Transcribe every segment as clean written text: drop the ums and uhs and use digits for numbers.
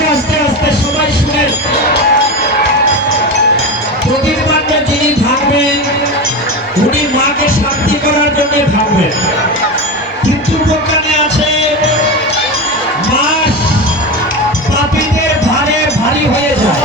আস্তে আস্তে আস্তে সবাই শুনেন। প্রতিমান্য যিনি থাকবেন উনি মাকে শান্তি করার জন্য থাকবেন, কিন্তু ওখানে আছে মা পাপীদের ভারে ভারী হয়ে যায়।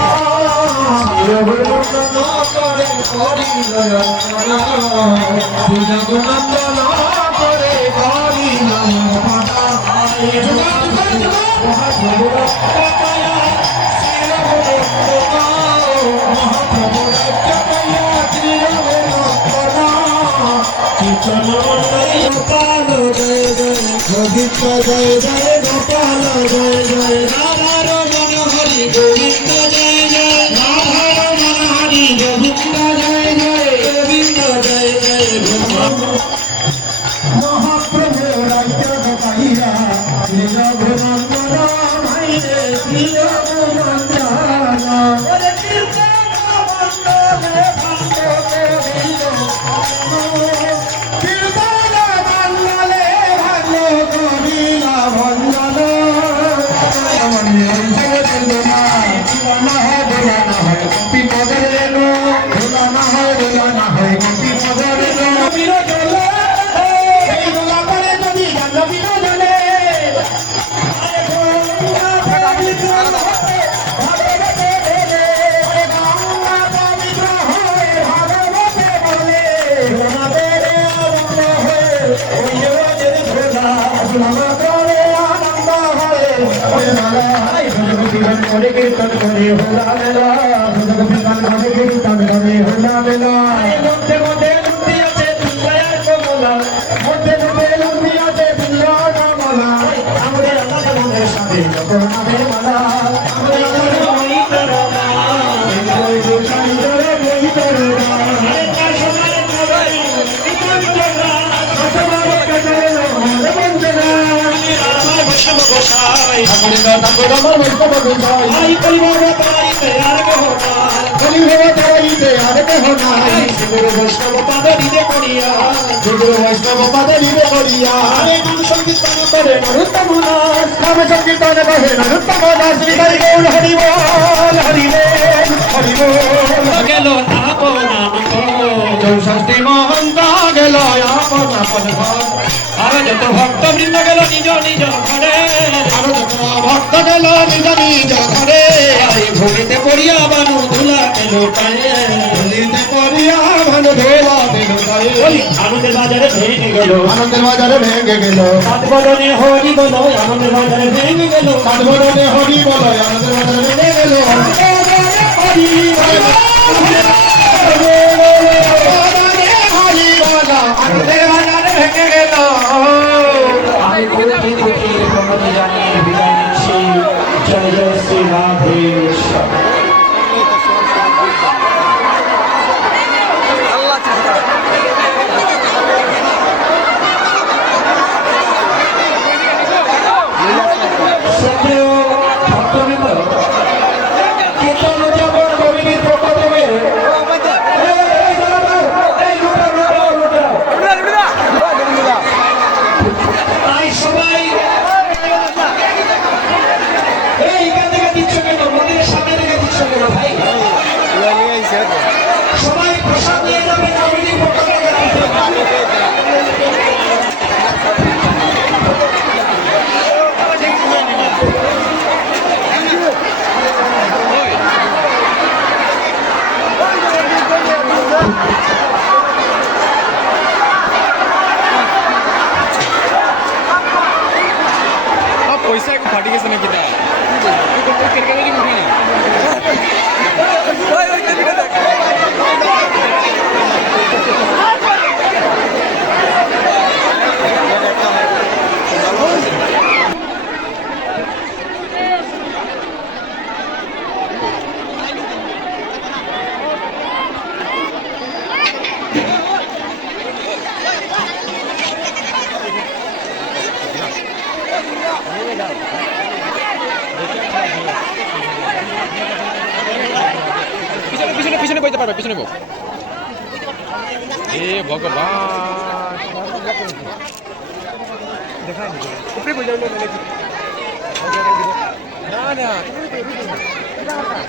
গোপাল জয় জয় গোবিন্দ জয় জয় গোপাল জয় জয় রাধার মনোহরি গোবিন্দ জয় জয় রাধার মনোহরি গোবিন্দ জয় জয় গোবিন্দ জয় জয় গোপাল। মহাপ্রভু রাজ্য গোপাইয়া রঘুনন্দন ভাইরে প্রিয় নন্দন কীর্তন করে হোলা মেলা কীর্তন করে হোলা মেলা মধ্যে মধ্যে লুন্দি আছে দুর্গার কমলা মধ্যে মধ্যে লুন্দি আছে দুর্গার কমলা আমাদের আমাদের সাথে যত নামে মালা আমাদের বৈষ্ণব পাদ দিতে করিয়া বৈষ্ণব পাদ দিতে করিয়া হরে নাম সংকীর্তন করে নরোত্তম দাস নাম সংকীর্তন করে নরোত্তম দাস শ্রী হরি গৌর হরি বল হরি বল হরি বল গেল আপন চৌষষ্ঠী মহন্ত গেল আপন আপন ঘর আর যত ভক্ত বৃন্দ গেল নিজ নিজ ঘরে আর যত ভক্ত গেল নিজ নিজ ঘরে ভূমিতে পড়িয়া বানু ধুলা গেল পায়ে ভূমিতে পড়িয়া বানু ধুলা গেল পায়ে আনন্দের বাজারে ভেঙে গেল আনন্দের বাজারে ভেঙে গেল সাত বদনে হরি বলো আনন্দের বাজারে ভেঙে গেল সাত বদনে হরি বলো আনন্দের বাজারে ভেঙে গেল হরি আনন্দের বাজারে ভেঙে গেল। আমি কোটি কোটি প্রণতি জানিয়ে বিদায় নিচ্ছি। জয় জয় শ্রী রাধেশ্বর। সবাই প্রসাদ নিয়ে যাবে কমিটির পক্ষ থেকে। পয়সা ফাটি গেছে নাকি তা পিছনে পিছনে বইতে পারবে পিছনে বউ এ ভগবান দেখা উপরে বই যাবে আনে